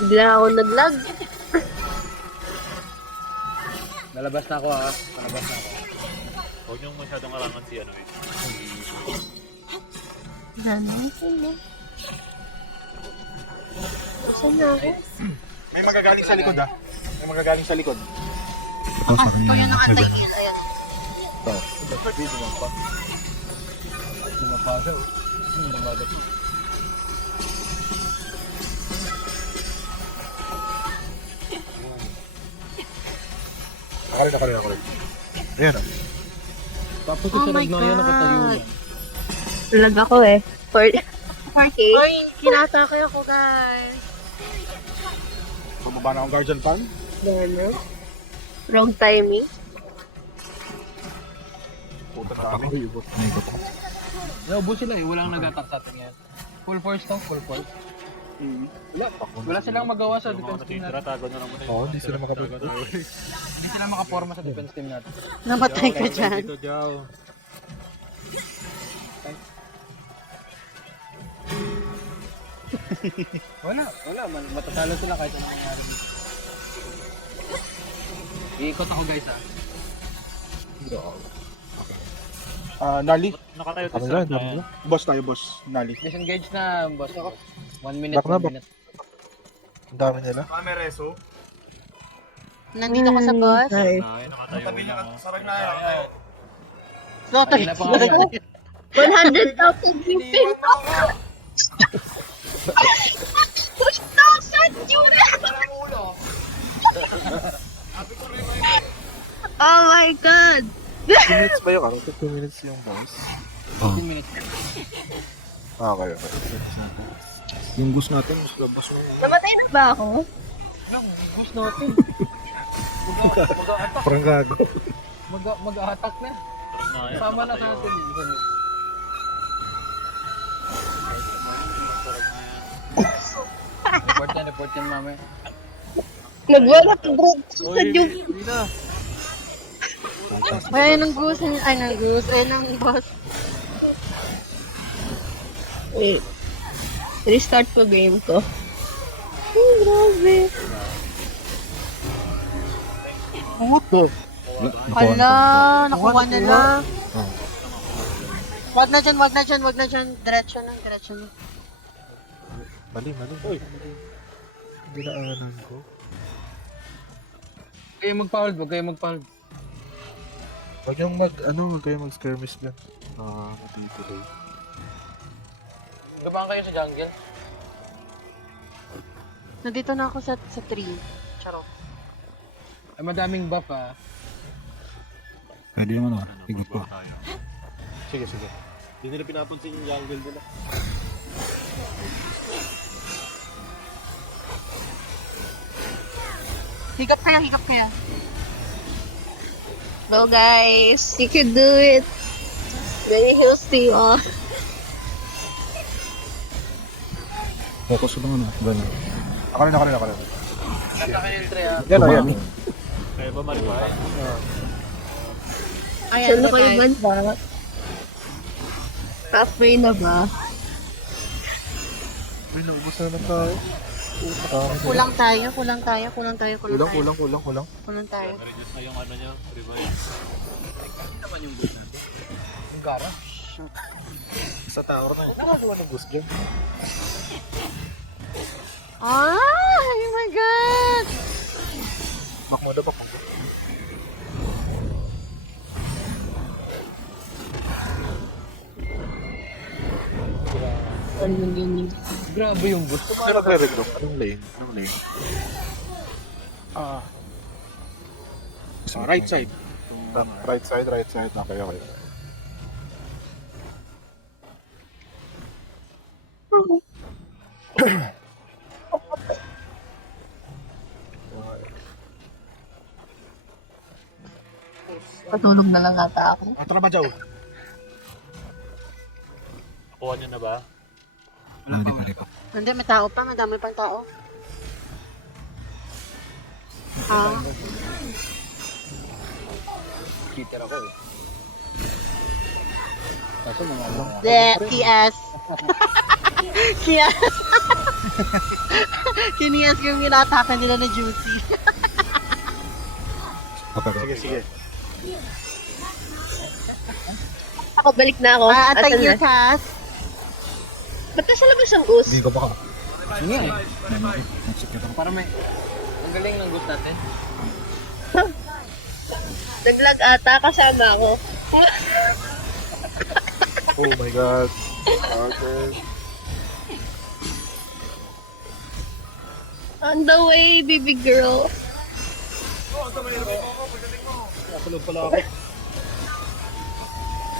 Bigla ako nag-lag. Nalabas na ako ha. Nalabas na ako. Huwag niyong masyadong arangan si ano eh. Ano? Saan na ako? May magagaling sa likod ah. May magagaling sa likod. Ito yun ang anti-heal. Ayan. Lumapasa. Lumapasa. Nakarin. Ayan ah. Tapos Oh sa my nagno yan nakatayo God. na. Lag ako eh. 40. Oy, kinatake ako guys. Bumaba na akong guardian pan. Ano? Wrong timing. Puta dami. Naubos sila eh. Walang nag-attack sa atin yan. Full force to, full force. Wala silang magawa sa defense team natin. Tago na lang muna Oo, hindi sila makapit. Hindi sila makaporma sa defense team natin. Namatay ka dyan. Dito, Jow. Wala. Matatalo sila kahit anong nangyari dito. Iikot ako guys ha. Nali. Nakatayo Ano sa na? Boss tayo, boss. Nali. Disengage na boss ako. 1 minute, Back na, 1 minute. Ang dami nila. Nandito ko sa boss. Nakatayo na. Sarag na Slaughter. Wala pa nga. 100,000 yung pin. Push thousand yun! Oh my God! 2 minutes ba yung ano? 2 minutes yung boss. 15 minutes. Okay. Yung boss natin, boss mo. Namatay na ba ako? Lang, gusto natin. Parang gago. Mag-attack na. Sama na natin. Report yan mamaya. Nagwala ka bro sa Jube. Hindi na. Ay, nang goose. Ay, nang goose. Ay, nang boss. Wait. Restart ko game ko. Ay, grabe. Puto. Hala, nakuha nila. Wag na dyan. Diretso na. Mali. Hindi na aanan ko. Huwag kayo mag-foul. Huwag kayong mag-skirmish dyan. Matituloy. Gabaan kayo sa jungle? Nandito na ako sa tree. Charot. Ay, madaming buff ah. Pwede naman ah. Higit pa. Sige. Hindi nila pinapansin yung jungle nila. Higap kaya. Go guys, you can do it. Very healthy oh. Focus lang ano. Ganun. Ako rin. Nasa kayo yung tray ah. Yan. Kaya ba maribay? Ayan na kayo banda. Halfway na ba? Uy, naubos na lang tayo. Kulang tayo. Kulang. Na-reduce na yung ano niya, revive. Naman yung boot natin. Yung gara. Sa tower na. Nakagawa ng boost dyan. Oh my God! Back mo. Grabe yung boot. Saan nagre-reglong? Anong lane? Right side. Right side. Okay. Patulog na lang ata ako. Tara ba, Jow? Nakuha niyo na ba? Pwede pa. Hindi, may tao pa. Madami pang tao. Cheater ako eh. Kaso mga Kias. Kiniyas ko yung inatakan nila na Juicy. Okay. Sige, sige. Ako, balik na ako. Antay Asan niyo, na? Cass. Ba't nasa labas ang goose? Hindi ko baka. Sige eh. Nagsik ka Para may... Ang galing ng goose natin. Naglag ata, kasama ako. Oh my God. Okay. On the way, baby girl. Nakulog pala ako.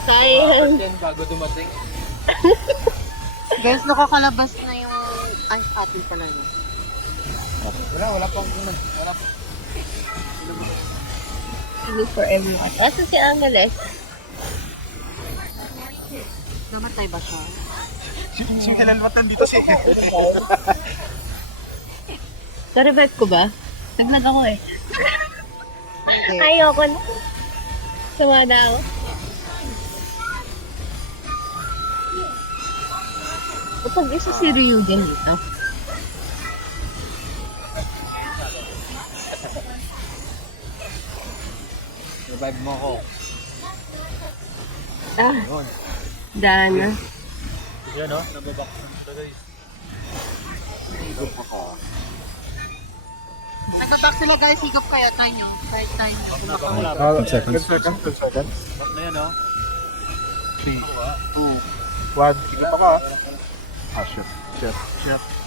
Sayang. Yan, bago dumating. Guys, nakakalabas na yung... Ay, atin pala yun. Wala pang... Wala pang... Look for everyone. Asa si Angeles? Namatay ba siya? Si Helalmatan dito si Na-revive ko ba? Naglag ako eh. Hindi. Ayoko na. Sumada ako. Kapag isa si Ryugen dito. Revive mo ako. Ah, Dana. Yan o, nababak. Guys. Nagbaback sila guys, higop kayo tayo. Kahit tayo. 10 seconds. 10 seconds, 10 seconds. Back na yan o. 3, 2, 1. Sige pa ka. Ah, shit.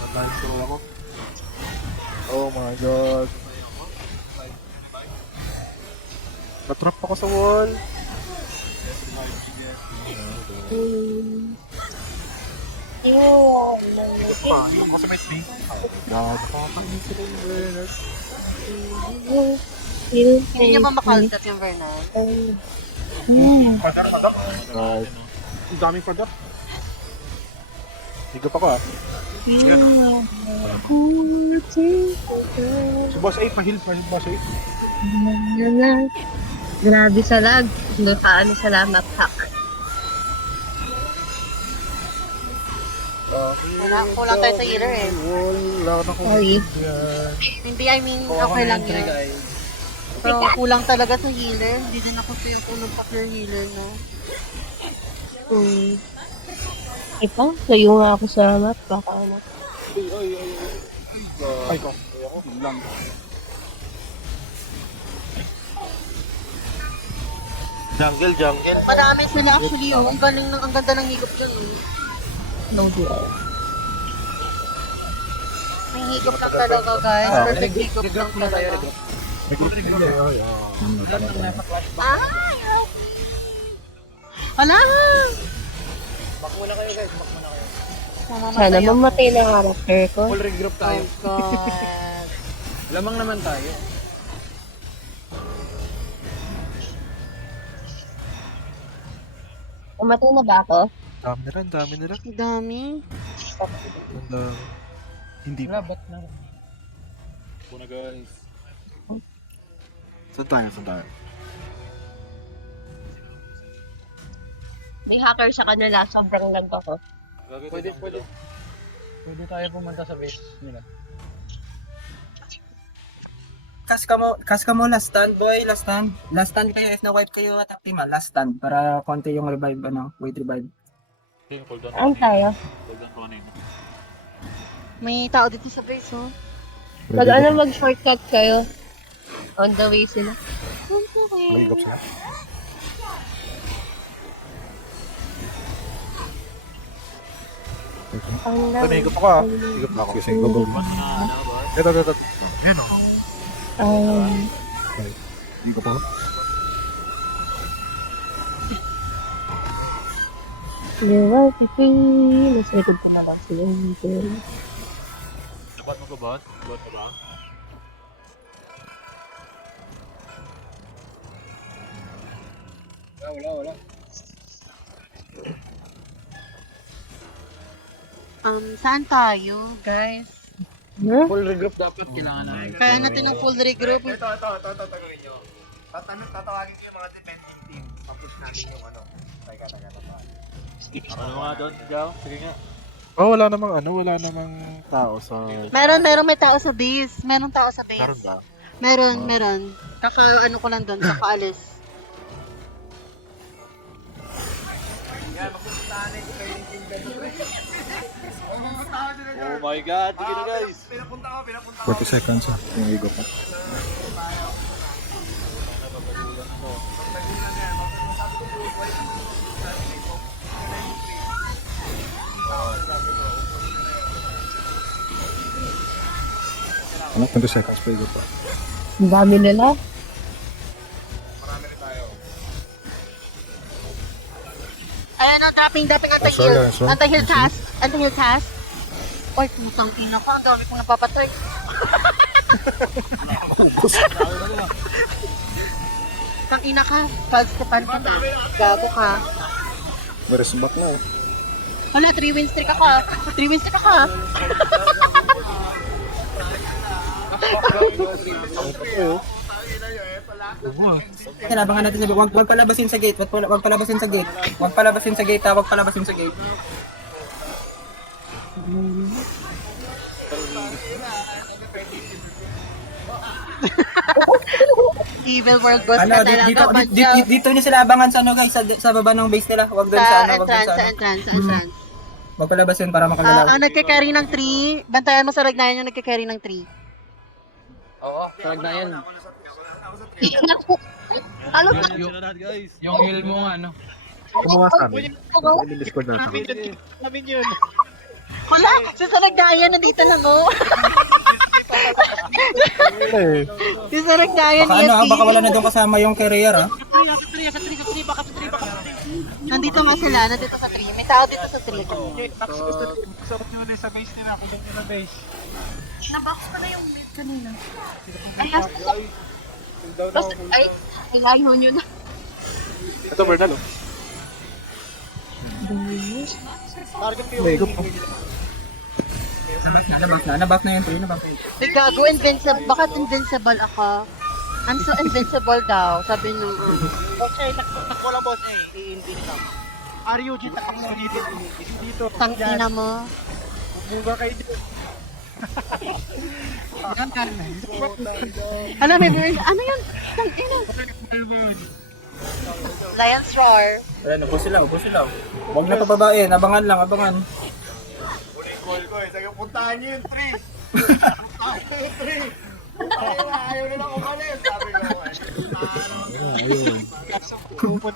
Advance ko ako. Oh my God. Natrap ako sa wall. Yung ako sa may snake. God, nakakangin sila yung awareness. Hindi niya ba makaltat yung Vernon? Right. Ang daming product. Higa pa ko ah. Si Boss A, pa-heal pa si Boss A. Grabe sa lag. Paano salamat hack. Kulang tayo sa healer eh. Wala na ko. Sorry. Hindi, I mean, okay lang yun. Pero kulang talaga sa healer. Hindi din ako sa yung unang packer healer na. Ito, layo nga ako sa map. Baka ano. Ay, ko. Ako. Lang. Jungle. Marami sila actually oh. Ang galing ng, ang ganda ng higop dun oh. No duel. May higop lang talaga guys. Perfect higop lang talaga. Ay! Wala! Back muna kayo guys, back muna kayo. Sana mamatay na character ko. Full regroup tayo. Oh God. Lamang naman tayo. Mamatay na ba ako? Dami nila. Ang dami. Hindi Wala, ba't na? Kuna guys. Saan tayo? May hacker sa kanila. Sobrang lag ako. Pwede. Pwede tayo pumunta sa base nila. Kas ka mo last stand boy, last stand kayo if na-wipe kayo at actima, last stand para konti yung revive wait revive. Yung cooldown. Saan tayo? Cooldown running. May tao dito sa base oh. Pag ano mag-shortcut kayo? On the way sila. Mahigop sila. Ang Mahigop ako ah. Mahigop na ako. Kasi go. Ito. Yan o. Mahigop ako. Liwa, pipi. Nasa likod pa na lang sila. Nabat mo ka ba? Bot ka ba? Wala. Saan tayo guys? Huh? Full regroup dapat kailangan namin. Kaya natin ng full regroup. Ito gawin nyo. Tatawagin ko yung mga defending team. Tapos natin yung ano. Teka. Ano nga doon? Sigaw? Sige nga. Oh, wala namang tao sa... Meron may tao sa base. Meron tao sa base. Meron ba? Meron. Kaka ko lang doon, kakaalis. Oh my God, sige na guys. 40 seconds ah. Yung igo ko. Ano? 20 seconds pa igo pa. Ang dami nila. Ayan o, dropping sorry, sorry. anti-heal task. Oy, putang ina ko, ang dami kong napapatay. Tang ina ka, false ka pan ka na. Gago ka. Meron back na eh. Wala, 3 win streak ako. 3 win streak ako. Kailangan natin sabi, wag palabasin sa gate, wag palabasin sa gate. Wag palabasin sa gate, wag palabasin sa gate. Evil world boss Ano, ka talaga, dito niyo sila abangan sa ano guys, sa baba ng base nila. Wag doon sa ano, wag doon sa ano. entrance. Wag palabasin para makalalaw. Ang nagka-carry ng 3, bantayan mo sa ragnayan yung nagka-carry ng 3. Oo, sarag na yan. Ano ka? Yung heal mo nga, ano. Kumuha sa amin. Discord na namin. Wala, si Saragdayan nandito lang oh. Si Saragdayan Baka wala na doon kasama yung carrier ah. Nandito nga sila, nandito sa 3. May tao dito sa 3. Sarap nyo na sa base nila. Kulang nyo na base. Nabox ko na yung mid kanina. Ay, ayaw nyo na. Ito, Bernal, oh. Igo pa. Nabak na yung 3, Gago, invincible. Bakit invincible ako? I'm so invincible daw, sabi nung Okay, takbo lang boss eh. I-invite lang. RUG takbo dito. tangina mo. Buga kayo dito. Ano, may bird? Ano yun? Tangina. Lion's Roar. Wala na, ubos sila. Huwag na pababain, abangan lang, abangan. Puntahan nyo yung 3. Ayaw na lang umalis.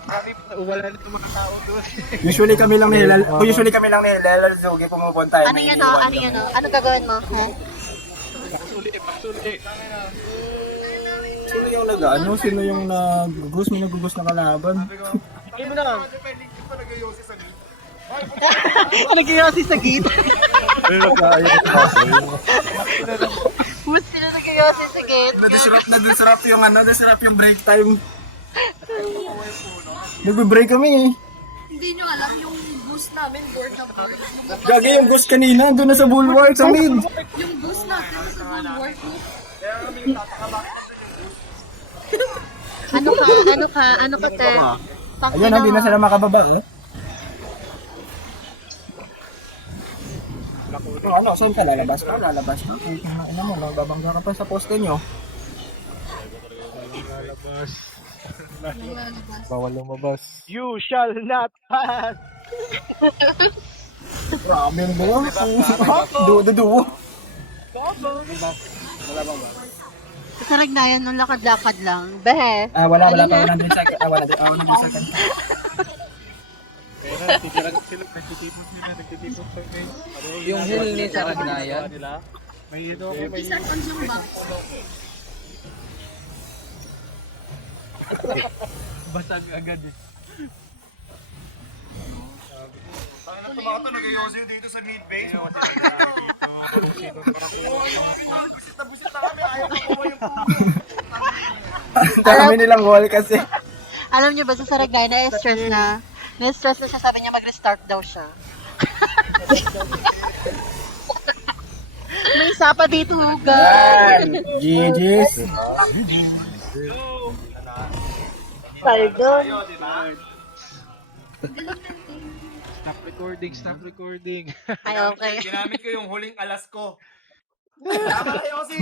Sabi ko. Wala na yung mga tao doon. Usually kami lang nilalasugi pumupunta. Ano yan o? Ano gagawin mo? Ha? Paksuli. Sino yung sino yung nag-ghost? May nag-ghost na kalaban. Ano gano'n sa gate? Mas sila nag-gano'n sa gate? Nadisrupt yung break time. Nagbe-break kami eh. Hindi nyo alam yung boost namin, board na board. Gagi yung ghost kanina, doon na sa bulwark, sa mid. Yung boost natin sa bulwark. Ano ka, te? Ayun, hindi na sila makababa eh. Ano, saan ka? Lalabas ka? Ano mo, babangga ka pa sa poste nyo. Bawal lumabas. You shall not pass! Grabe yung buwan. Duwo. Sa Ragnayan, nung lakad-lakad lang. Behe. Wala pa, 100 seconds. Wala 100 seconds. Yung heal ni Saragnayan. May ito ako. 50 seconds yung back. Basag agad eh. Nag-ayosyo dito sa mid base. Kami nilang wall kasi. Alam niyo ba, sa Saragnayan, na-stress na. Na-stress na siya, sabi niya mag-restart daw siya. May isa pa dito, guys. GG's. Pardon. Stop recording, stop recording. Ay, okay. Ginamit ko yung huling alas ko. Tama kayo kasi.